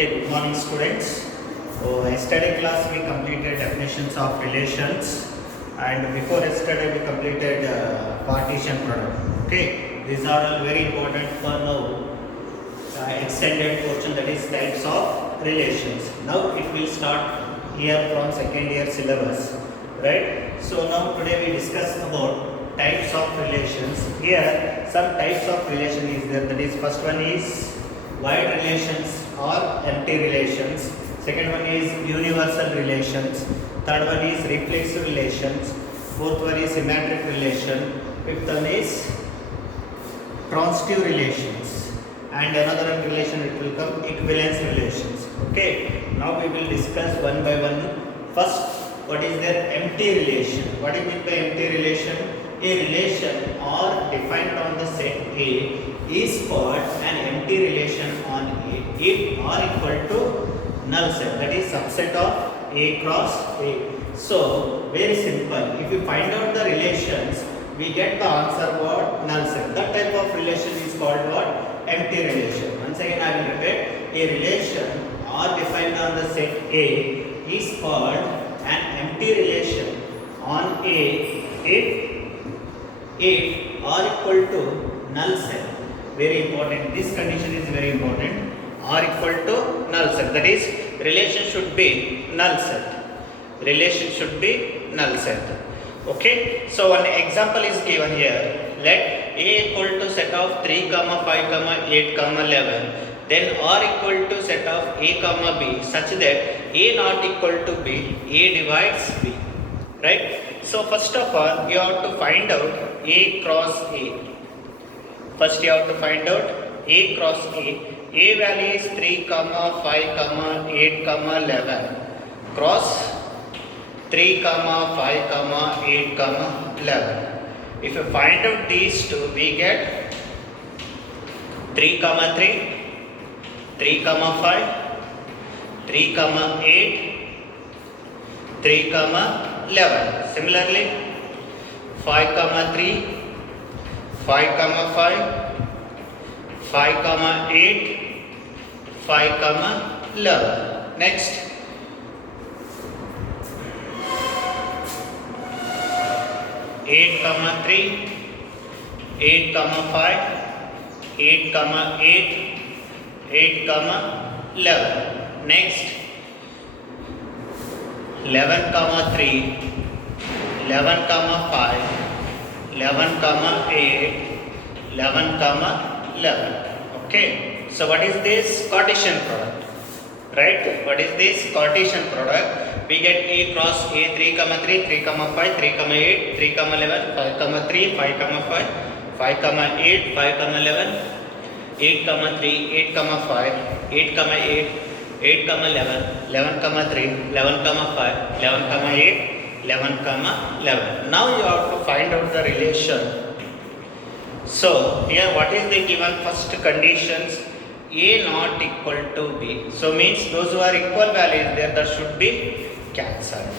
Okay, good morning students. So yesterday class we completed definitions of relations, and before yesterday we completed partition product. Okay, these are all very important for now extended portion, that is types of relations. Now it will start here from second year syllabus, right? So now today we discuss about types of relations. Here some types of relation is there, that is first one is wide relations or empty relations. Second one is universal relations. Third one is reflexive relations. Fourth one is symmetric relation. Fifth one is transitive relations. And another relation it will come equivalence relations. Okay. Now we will discuss one by one. First, what is their empty relation? What do you mean by empty relation? A relation or defined on the set A is called an empty relation on A if R equal to null set, that is subset of A cross A. So very simple. If you find out the relations, we get the answer what? Null set. That type of relation is called what? Empty relation. Once again I will repeat, a relation R defined on the set A is called an empty relation on A if R equal to null set. Very important. This condition is very important. R equal to null set. That is, relation should be null set. Relation should be null set. Okay. So one example is given here. Let A equal to set of 3, 5, 8, 11. Then R equal to set of A, B such that A not equal to B. A divides B. Right. So first of all, you have to find out A cross A. First you have to find out A cross A. A value is 3, 5, 8, 11. Cross 3, 5, 8, 11. If you find out these two, we get 3, 3, 3, 5, 3, 8, 3, 11. Similarly, 5, 3, 5, 5, 5, 8, 5, 11. Next, 8, 3, 8, 5, 8, 8, 8, 11. Next, 11, 3, 11, 5, 11, 8, 11, 11. Okay. So what is this? Cartesian product. Right? What is this? Cartesian product. We get A cross A, 3, 3, 3, 5, 3, 8, 3, 11, 5, 3, 5, 5, 5, 8, 5, 11, 8, 3, 8, 5, 8, 8, 8, 11, 11, 3, 11, 5, 11, 8, 11, 11. Now you have to find out the relation. So here what is the given first conditions? A not equal to B. So means those who are equal values there, that should be cancelled.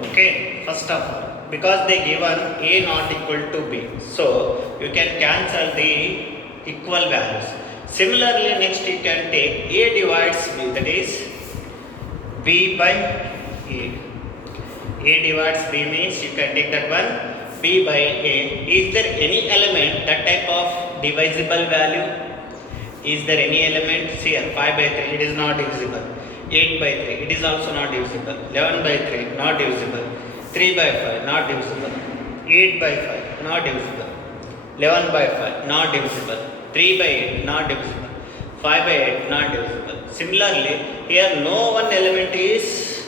Okay, first of all, because they given A not equal to B, so you can cancel the equal values. Similarly, next you can take A divides B, that is B by A. A divides B means you can take that one, B by A. Is there any element, that type of divisible value? Is there any element? See here, 5 by 3, it is not divisible. 8 by 3, it is also not divisible. 11 by 3, not divisible. 3 by 5, not divisible. 8 by 5, not divisible. 11 by 5, not divisible. 3 by 8, not divisible. 5 by 8, not divisible. Similarly, here no one element is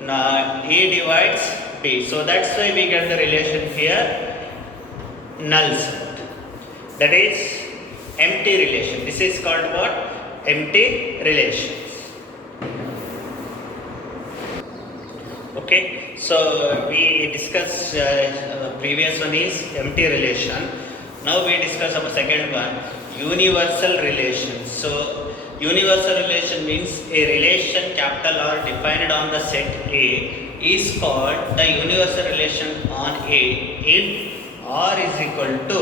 A divides B. So that's why we get the relation here null set. That is empty relation. This is called what? Empty relations. Okay. So we discussed previous one is empty relation. Now we discuss about second one, universal relations. So universal relation means a relation capital R defined on the set A is called the universal relation on A if R is equal to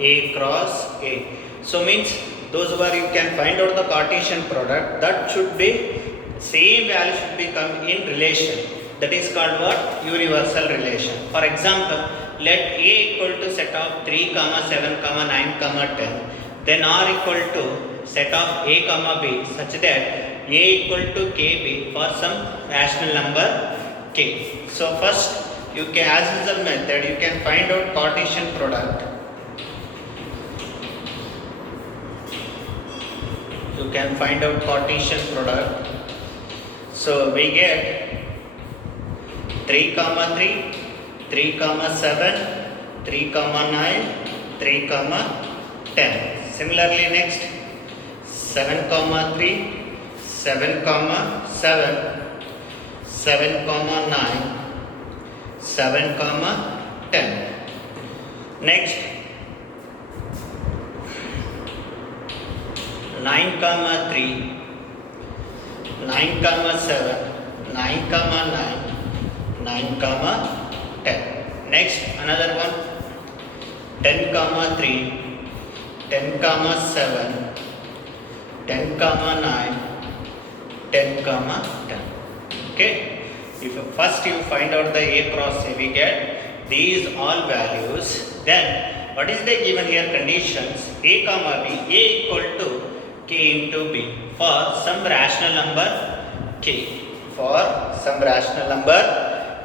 A cross A. So means those where you can find out the Cartesian product, that should be same value should be come in relation. That is called what? Universal relation. For example, let A equal to set of 3, 7, 9, 10. Then R equal to set of A, B such that A equal to KB for some rational number K. So first you can, as usual method, you can find out Cartesian product. You can find out Cartesian product. So we get 3, 3, 3, 7, 3, 9, 3, 10. Similarly next 7, 3, 7, 7, 7, 9, 7, 10. Next 9, 3, 9, 7, 9, 9, 9, 10. Next another one 10, 3, 10, 7, 10, 9, 10, 10. Okay. If first you find out the A cross A, we get these all values. Then what is the given here conditions? A, B, A equal to K into B for some rational number K. For some rational number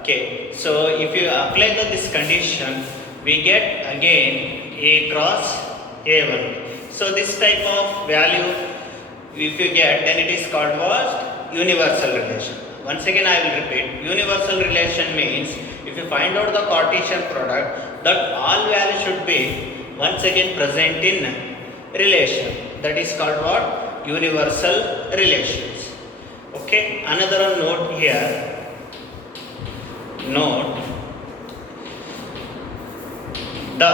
K. So if you apply this condition, we get again A cross A1. So this type of value if you get, then it is called what? Universal relation. Once again I will repeat, universal relation means if you find out the Cartesian product, that all values should be once again present in relation. That is called what? Universal relations. Okay, another note here. Note the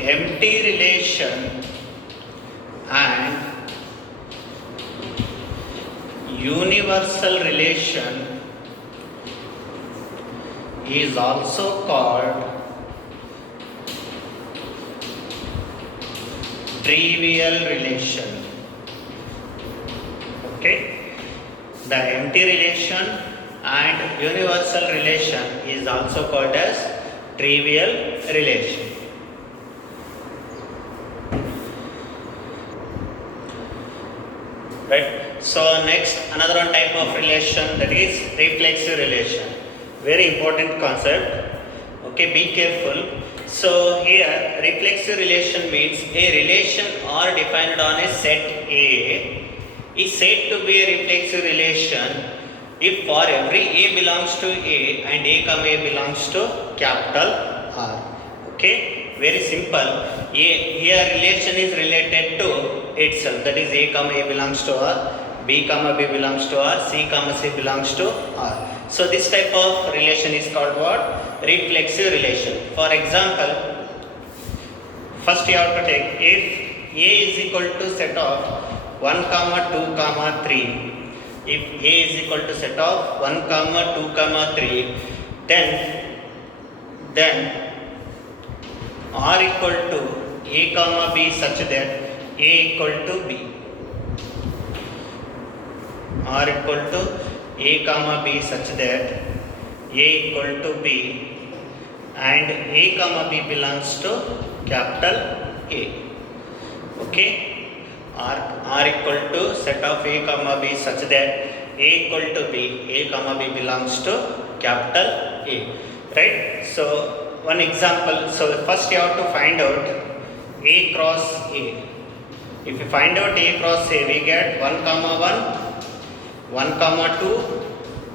empty relation and universal relation is also called trivial relation. Okay, the empty relation and universal relation is also called as trivial relation. Right. So next another type of relation, that is reflexive relation. Very important concept. Okay, be careful. So here reflexive relation means a relation are defined on a set A is said to be a reflexive relation if for every A belongs to A and A belongs to capital R. Okay, very simple. Here relation is related to itself, that is A, A belongs to R, B, B belongs to R, C, C belongs to R. So this type of relation is called what? Reflexive relation. For example, first you have to take if A is equal to set of 1, 2, 3. If A is equal to set of 1, 2, 3, then R equal to A, B such that A equal to B. R equal to A, B such that A equal to B and A, B belongs to capital A. Okay. R equal to set of A, B such that A equal to B, A, B belongs to capital A. Right. So one example. So first you have to find out A cross A. If you find out A cross A, we get 1, 1, 2,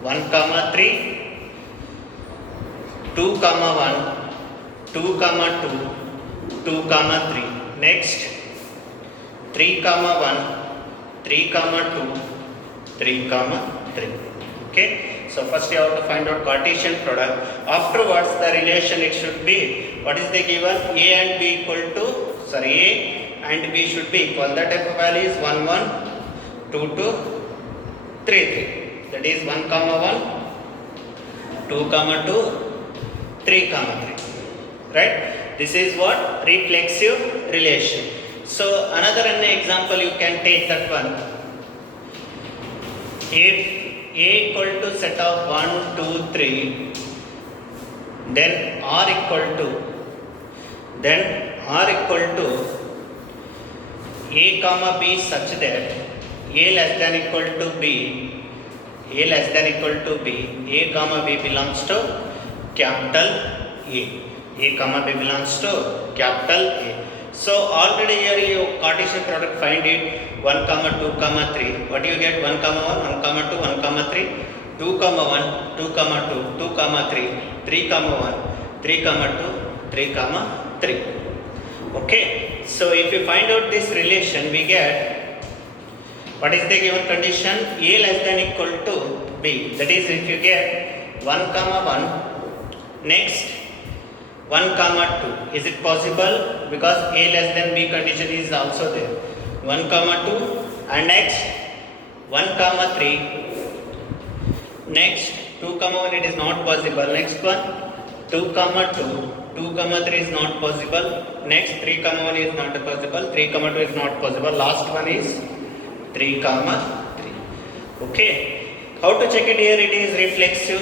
1, 3, 2, 1, 2, 2, 2, 3. Next 3, 1, 3, 2, 3, 3. Okay. So first you have to find out Cartesian product. Afterwards the relation it should be, what is the given? A and B equal to, A and B should be equal. That type of value is 1, 1, 2, 2, 3, 3. That is 1, 1, 2, 2, 3, 3. Right. This is what? Reflexive relation. So another example you can take that one. If A equal to set of 1, 2, 3, then R equal to A comma B such that A less than equal to B, A comma B belongs to capital A. A comma B belongs to capital A. So already here you Cartesian product find it 1 comma 2 comma 3. What do you get? 1 comma 1, 1 comma 2, 1 comma 3, 2 comma 1, 2 comma 2, 2 comma 3, 3 comma 1, 3 comma 2, 3 comma 3. Okay. So if you find out this relation, we get, what is the given condition? A less than equal to B. That is, if you get 1 comma 1, next 1 comma 2. Is it possible? Because A less than B condition is also there. 1 comma 2 and next 1 comma 3. Next 2 comma 1 it is not possible. Next one 2 comma 2. 2 comma 3 is not possible. Next 3 comma 1 is not possible. 3 comma 2 is not possible. Last one is 3 comma 3. Okay. How to check it here? It is reflexive.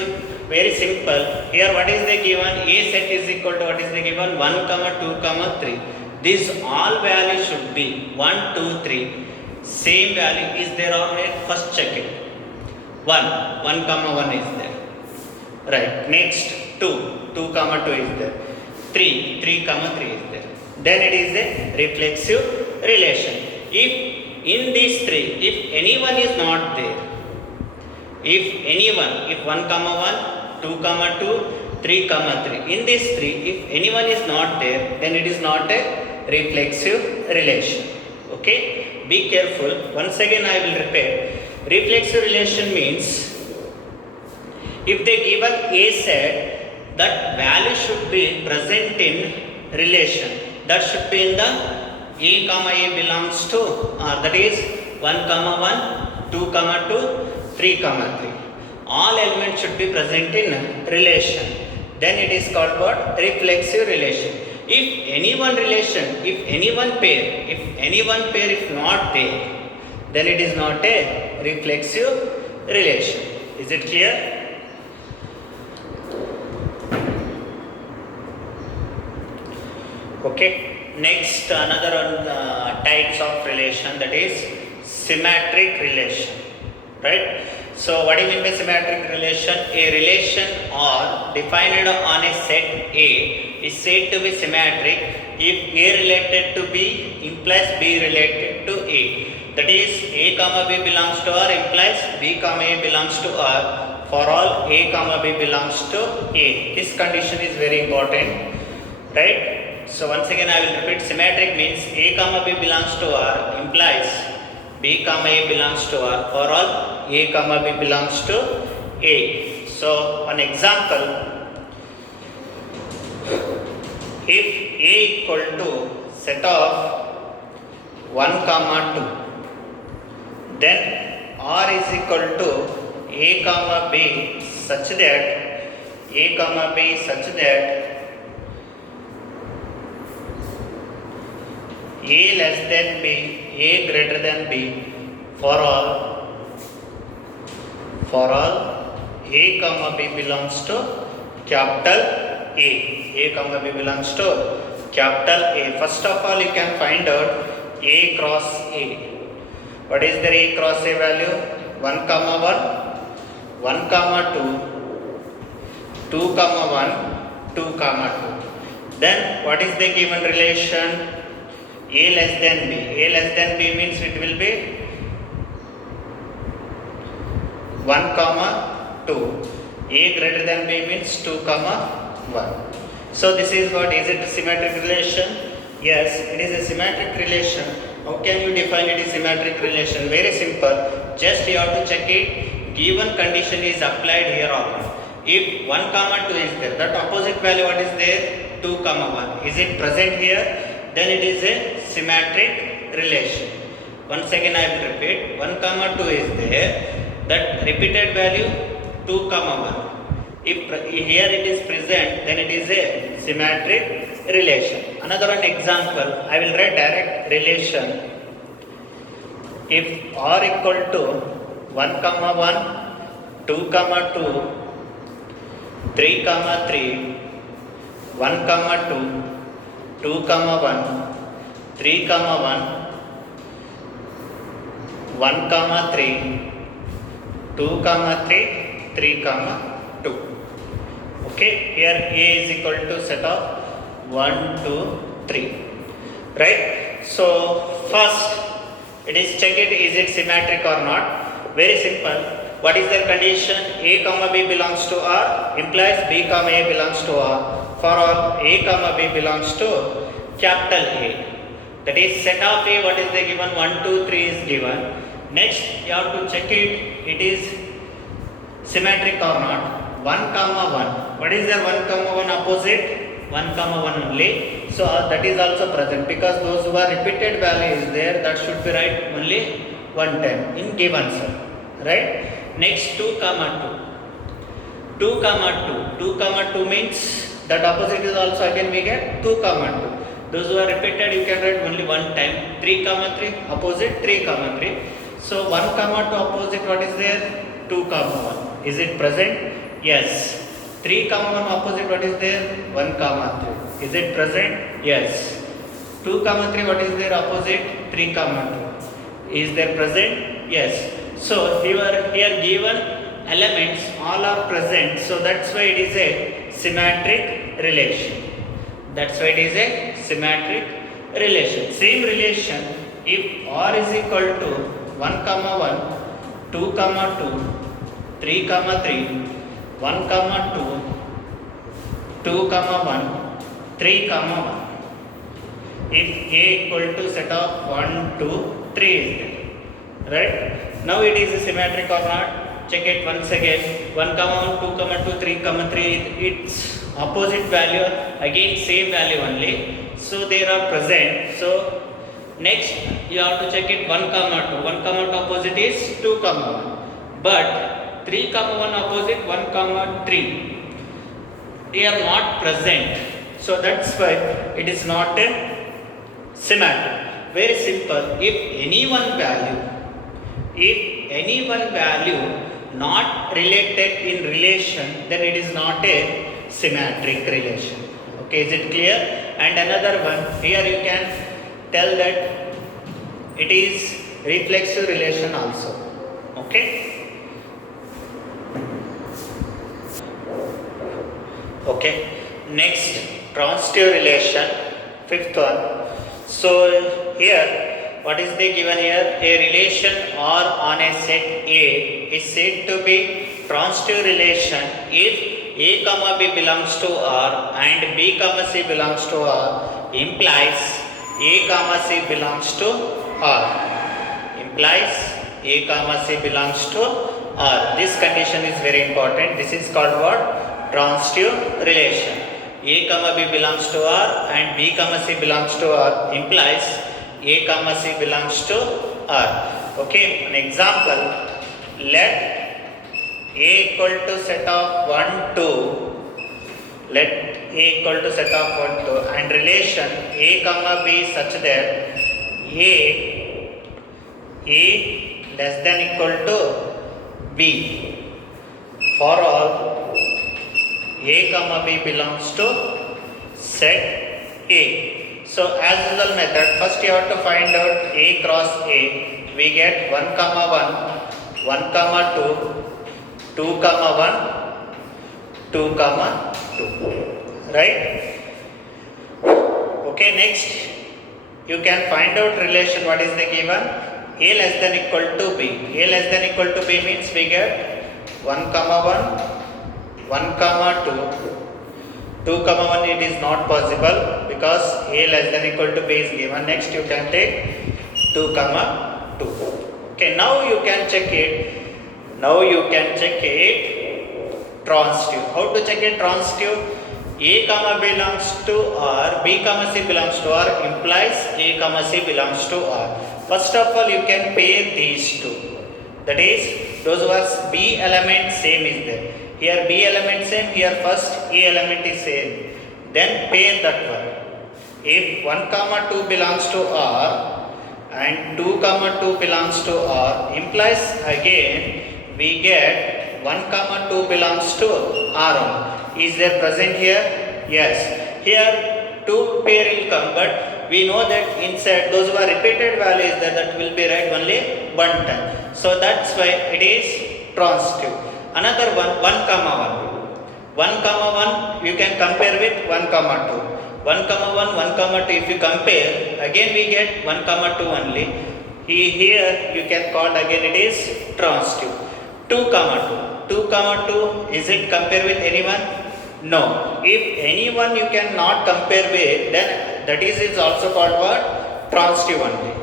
Very simple. Here what is the given? A set is equal to what is the given? 1 comma 2 comma 3. These all values should be 1, 2, 3. Same value is there or not? First check it. 1 comma 1 is there. Right. Next 2 comma 2 is there. 3 comma 3 is there. Then it is a reflexive relation. If in these three, if anyone is not there, if 1 comma 1, 2 comma 2, 3 comma 3, in these three, if anyone is not there, then it is not a reflexive relation. Okay, be careful. Once again I will repeat. Reflexive relation means if they given A set, that value should be present in relation. That should be in the A comma A belongs to R. That is 1 comma 1, 2 comma 2, 3 comma 3. All elements should be present in relation. Then it is called what? Reflexive relation. If any one relation, if any one pair is not there, then it is not a reflexive relation. Is it clear? Okay. Next, another types of relation, that is symmetric relation. Right? So what do you mean by symmetric relation? A relation or defined on a set A is said to be symmetric if A related to B implies B related to A. That is, A comma B belongs to R implies B comma A belongs to R for all A comma B belongs to A. This condition is very important. Right? So once again I will repeat, symmetric means A comma B belongs to R implies B comma A belongs to R for all A comma B belongs to A. So an example, if A equal to set of 1 comma 2, then R is equal to A comma B such that A less than B, A greater than B for all A comma B belongs to capital A. A comma B belongs to capital A. First of all, you can find out A cross A. What is the A cross A value? 1 comma 1, 1 comma 2, 2 comma 1, 2 comma 2. Then what is the given relation? A less than B. A less than B means it will be 1 comma 2. A greater than B means 2 comma 1. So this is what, is it a symmetric relation? Yes, it is a symmetric relation. How can you define it as symmetric relation? Very simple. Just you have to check it. Given condition is applied here or not. If 1 comma 2 is there, that opposite value what is there? 2 comma 1. Is it present here? Then it is a symmetric relation. Once again I will repeat. 1 comma 2 is there. That repeated value 2 comma If here it is present, then it is a symmetric relation. Another one example, I will write direct relation. If r equal to 1 comma 1, 2 comma 2, 3 comma 3, 1 comma 2, 2 comma 1, 3 comma 1, 1 comma 3, 2 comma 3, 3 comma 2. Okay, here A is equal to set of 1, 2, 3. Right? So first it is check it, is it symmetric or not? Very simple. What is the condition? A comma B belongs to R implies B comma A belongs to R. For all A comma B belongs to capital A. That is set of A, what is the given? 1, 2, 3 is given. Next you have to check it is symmetric or not. 1 comma 1. What is there? 1 comma 1 opposite? 1 comma 1 only. So that is also present, because those who are repeated value is there, that should be right only one time in given cell. Right? Next 2 comma 2. 2 comma 2. 2 comma 2 means that opposite is also again we get 2 comma 2. Those who are repeated you can write only one time. 3 comma 3 opposite 3 comma 3. So 1 comma 2 opposite what is there? 2 comma 1. Is it present? Yes. 3 comma 1 opposite what is there? 1 comma 3. Is it present? Yes. 2 comma 3 what is there opposite? 3 comma 2. Is there present? Yes. So here given elements all are present. So that's why it is a symmetric relation. That's why it is a symmetric relation. Same relation if R is equal to 1 comma 1, 2 comma 2, 3 comma 3, 1 comma 2, 2 comma 1, 3 comma 1. If A equal to set of 1, 2, 3 is there. Right? Now it is symmetric or not? Check it once again. 1 comma 1, 2 comma 2, 3 comma 3. Its opposite value again same value only. So they are present. So next you have to check it 1 comma 2. 1 comma 2 opposite is 2 comma 1. But 3 comma 1 opposite 1 comma 3. They are not present. So that's why it is not a symmetric. Very simple. If any one value not related in relation, then it is not a symmetric relation. Okay, is it clear? And another one, here you can tell that it is reflexive relation also. Okay. Okay. Next, transitive relation, fifth one. So here, what is the given here? A relation R on a set A is said to be transitive relation if A comma B belongs to R and B comma C belongs to R, implies A comma C belongs to R. Implies A comma C belongs to R. This condition is very important. This is called what? Transitive relation. A comma B belongs to R and B comma C belongs to R, implies A comma C belongs to R. Okay, an example. Let A equal to set of 1, 2. Let A equal to set of 1, 2 and relation A comma B such that A less than equal to B. For all A comma B belongs to set A. So as usual method, first you have to find out A cross A. We get 1 comma 1, 1 comma 2, 2 comma 1, 2 comma 2. Right? Okay, next you can find out relation. What is the given? A less than equal to B. A less than equal to B means we get 1 comma 1 comma 2, 2 comma 1 it is not possible because A less than equal to B is given. Next you can take 2 comma 2. Okay, now you can check it. Transitive. How to check it transitive? A comma belongs to R, B comma C belongs to R, implies A comma C belongs to R. First of all you can pair these two. That is, those who are B element same is there. Here B element same, here first A element is same. Then pair that one. If 1 comma 2 belongs to R and 2 comma 2 belongs to R, implies again we get 1 comma 2 belongs to R. Is there present here? Yes. Here 2 pair will come, but we know that inside those who are repeated values that will be read only one time. So that's why it is transitive. Another one, 1 comma 1. 1 comma 1 you can compare with 1 comma 2. 1 comma 1, 1 comma 2, if you compare, again we get 1 comma 2 only. Here you can call again it is transitive. 2 comma 2. 2 comma 2, is it compare with anyone? No. If anyone you cannot compare with, then that is also called what? Transitive only.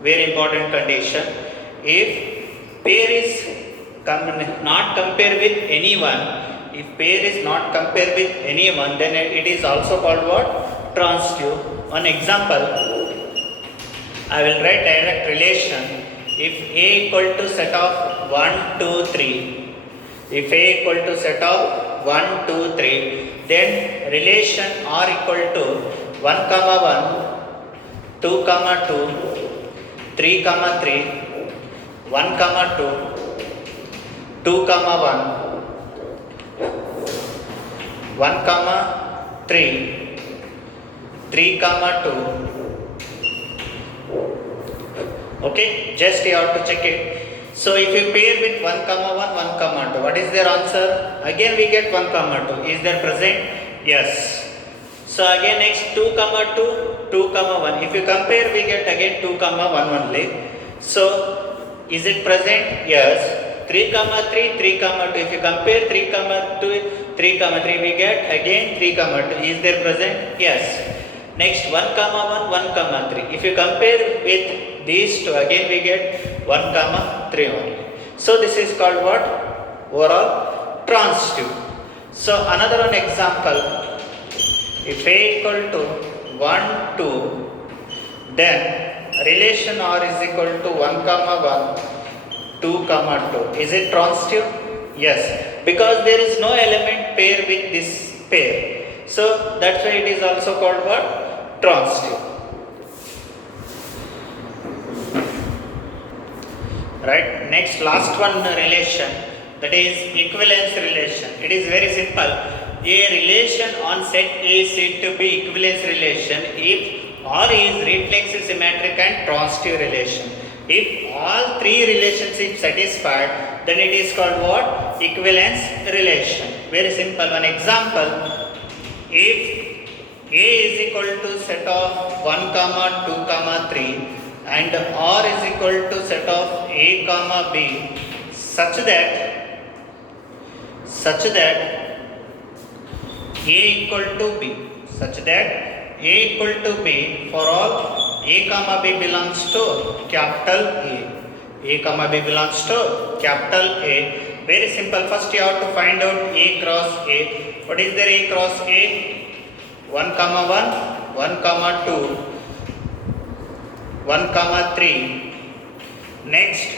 Very important condition. If pair is not compare with anyone, if pair is not compared with anyone, then it is also called what? Transitive. One example, I will write direct relation. If A equal to set of 1, 2, 3, if A equal to set of 1, 2, 3, then relation R equal to 1 comma 1, 2 comma 2, 3 comma 3, 1 comma 2, 2 comma 1 comma 3, 3 comma 2. Okay, just you have to check it. So if you pair with 1 comma 1, 1 comma 2, what is their answer? Again we get 1 comma 2. Is there present? Yes. So again next 2 comma 2, 2 comma 1. If you compare, we get again 2 comma 1 only. So is it present? Yes. 3 comma 3, 3 comma 2. If you compare 3 comma 2, 3 comma 3, we get again 3 comma 2. Is there present? Yes. Next 1 comma 1, 1 comma 3. If you compare with these two, again we get 1 comma 3 only. So this is called what? Overall transitive. So another one example. If A equal to 1, 2, then relation R is equal to 1 comma 1, 2 comma 2. Is it transitive? Yes, because there is no element pair with this pair. So that's why it is also called what? Transitive. Right? Next, last one relation, that is equivalence relation. It is very simple. A relation on set A is said to be equivalence relation if R is reflexive, symmetric and transitive relation. If all three relationships satisfied, then it is called what? Equivalence relation. Very simple. One example. If A is equal to set of 1 comma 2 comma 3 and R is equal to set of A comma B such that A equal to B, such that A equal to B for all A comma B belongs to capital A. A comma B belongs to capital A. Very simple. First you have to find out A cross A. What is there A cross A? 1 comma 1, 1 comma 2, 1 comma 3. Next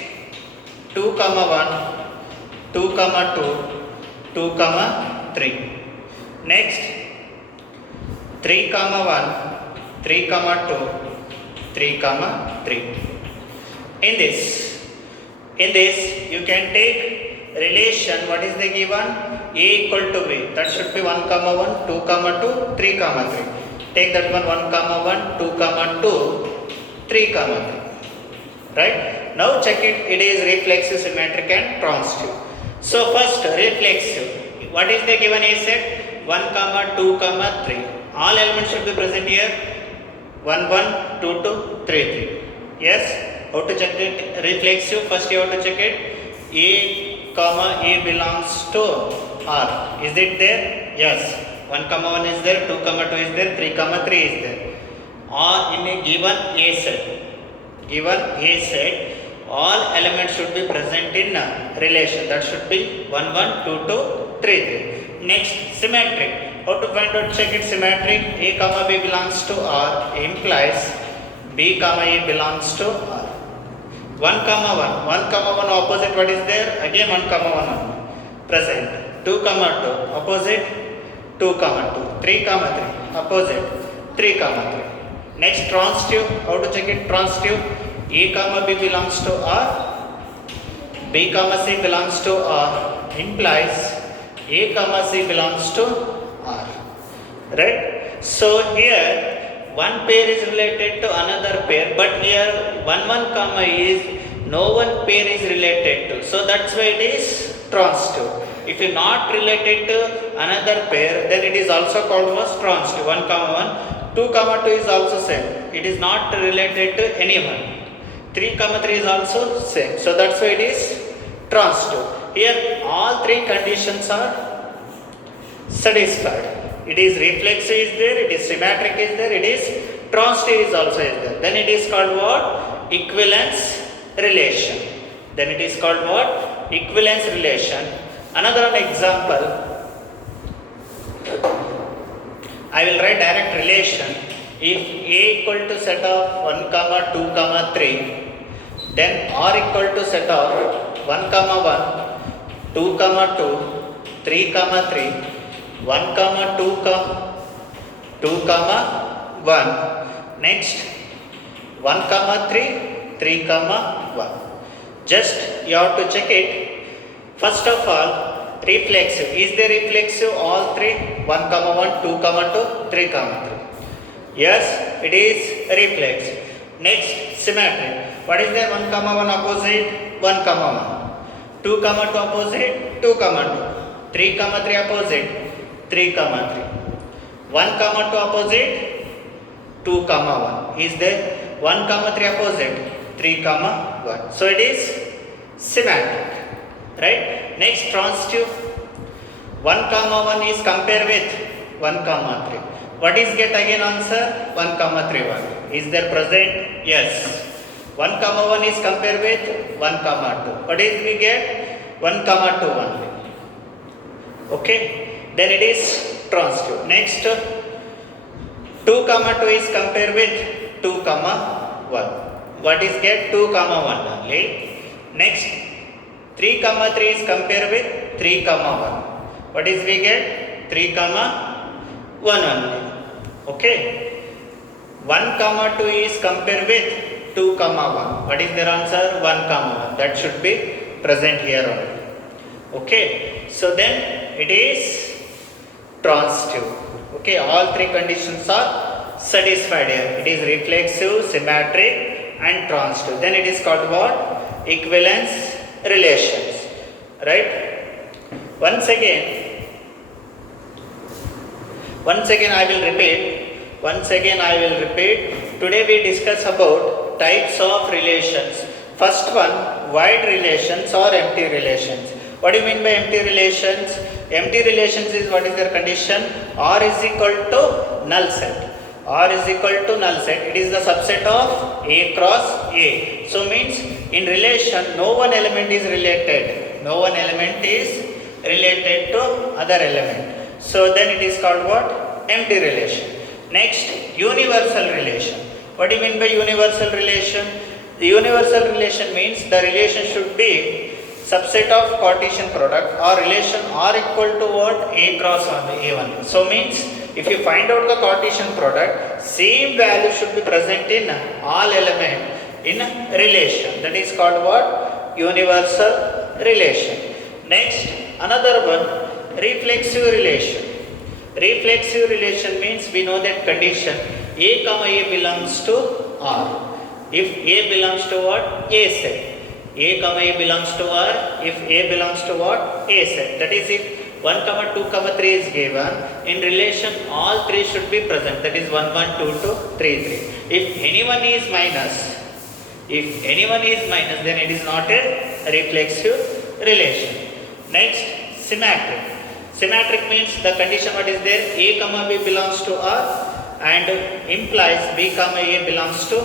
2 comma 1, 2 comma 2, 2 comma 3. Next 3 comma 1, 3 comma 2, 3 comma 3. In this you can take relation. What is the given? A equal to B. That should be 1 comma 1, 2 comma 2, 3 comma 3. Take that one, 1 comma 1, 2 comma 2, 3 comma 3. Right? Now check it. It is reflexive, symmetric and transitive. So first reflexive. What is the given A set? 1 comma 2 comma 3. All elements should be present here. 1 1, 2 2, 3 3. Yes? How to check it? Reflexive. First you have to check it. A comma A belongs to R. Is it there? Yes. 1 comma 1 is there, 2 comma 2 is there, 3 comma 3 is there. Or in a given A set, all elements should be present in relation. That should be 1 1, 2 2, 3 3. Next, symmetric. How to find out? Check it. Symmetric. A comma B belongs to R implies B comma A belongs to R. 1 comma 1. 1 comma 1 opposite what is there? Again 1 comma 1 present. 2 comma 2 opposite 2 comma 2, 3 comma 3 opposite 3 comma 3. Next transitive, how to check it? Transitive, A comma B belongs to R, B comma C belongs to R, implies A comma C belongs to R, right? So here one pair is related to another pair, but here 1 comma is no one pair is related to, so that's why it is transitive. If you not related to another pair, then it is also called as transitive. 1 comma 1, 2 comma 2 is also same, it is not related to anyone. 3 comma 3 is also same, so that's why it is transitive. Here all three conditions are satisfied. It is reflexive is there, it is symmetric is there, it is transitive is also is there. Then it is called what? Equivalence relation. Then it is called what? Equivalence relation. Another example, I will write direct relation. If A equal to set of 1 comma 2 comma 3, then R equal to set of 1 comma 1, 2 comma 2, 3 comma 3, 1 comma 2 comma 2 comma 1. Next 1 comma 3, 3 comma 1. Just you have to check it. First of all, reflexive. Is there reflexive all three? 1 comma 1, 2 comma 2, 3 comma 3. Yes, it is reflexive. Next, symmetric. What is there? 1 comma 1 opposite, 1 comma 1. 2 comma 2 opposite, 2 comma 2. 3 comma 3 opposite, 3 comma 3. 1 comma 2 opposite, 2 comma 1. Is there? 1 comma 3 opposite, 3 comma 1. So it is symmetric. Right? Next, transitive. 1 comma 1 is compared with 1 comma 3. What is get again answer? 1 comma 3 1. Is there present? Yes. 1 comma 1 is compared with 1 comma 2. What is we get? 1 comma 2 only. Okay. Then it is transitive. Next, 2 comma 2 is compared with 2 comma 1. What is get? 2 comma 1 only. Next, 3 comma 3 is compared with 3 comma 1. What is we get? 3 comma 1 only. Okay. 1 comma 2 is compared with 2 comma 1. What is their answer? 1 comma 1. That should be present here only. Okay. So then it is transitive. Okay. All three conditions are satisfied here. It is reflexive, symmetric and transitive. Then it is called what? Equivalence relations. Right? Once again I will repeat. Today we discuss about types of relations. First one, void relations or empty relations. What do you mean by empty relations? Empty relations is what is their condition? R is equal to null set. R is equal to null set. It is the subset of A cross A. So means in relation no one element is related. No one element is related to other element. So then it is called what? Empty relation. Next, universal relation. What do you mean by universal relation? The universal relation means the relation should be subset of Cartesian product or relation R equal to what? A cross A1. So means if you find out the Cartesian product, same value should be present in all element in relation. That is called what? Universal relation. Next, another one, reflexive relation. Reflexive relation means we know that condition A comma A belongs to R. If A belongs to what? A set. A comma A belongs to R. If A belongs to what? A set. That is if 1 comma 2 comma 3 is given, in relation all three should be present. That is 1 1 2 2 3 3. If anyone is minus, then it is not a reflexive relation. Next, symmetric. Symmetric means the condition what is there? A comma B belongs to R and implies B comma A belongs to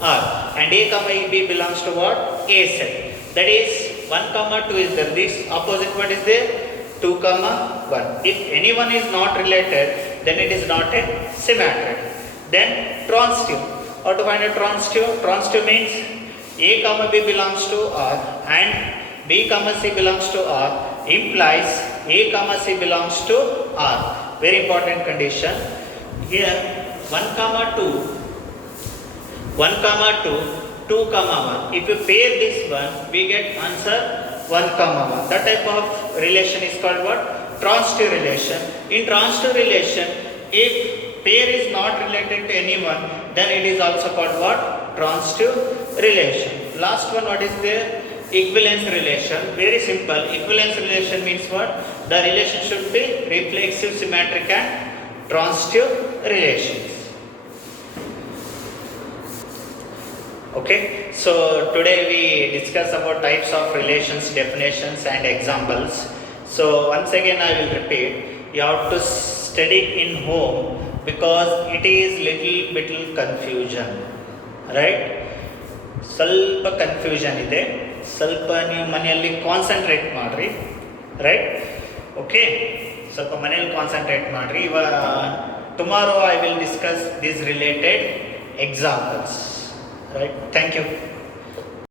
R and A comma B belongs to what? A set. That is 1 comma 2 is there. This opposite what is there? 2 comma 1. If anyone is not related, then it is not a symmetric. Then transitive. How to find a transitive? Transitive means A comma B belongs to R and B comma C belongs to R implies A comma C belongs to R. Very important condition. Here 1 comma 2, 1 comma 2, 2 comma 1. If you pair this one, we get answer 1 comma 1. That type of relation is called what? Transitive relation. In transitive relation, if pair is not related to anyone, then it is also called what? Transitive relation. Last one, what is there? Equivalence relation. Very simple. Equivalence relation means what? The relation should be reflexive, symmetric and transitive relations. Okay, so today we discuss about types of relations, definitions and examples. So once again I will repeat, you have to study in home because it is little confusion, right? ಸ್ವಲ್ಪ confusion ಇದೆ, ಸ್ವಲ್ಪ ನೀವು ಮನೆಯಲ್ಲಿ concentrate ಮಾಡಿರಿ, right? Okay, ಸ್ವಲ್ಪ ಮನೆಯಲ್ಲಿ concentrate ಮಾಡಿರಿ. ಇವಾಗ tomorrow I will discuss this related examples, right? Thank you.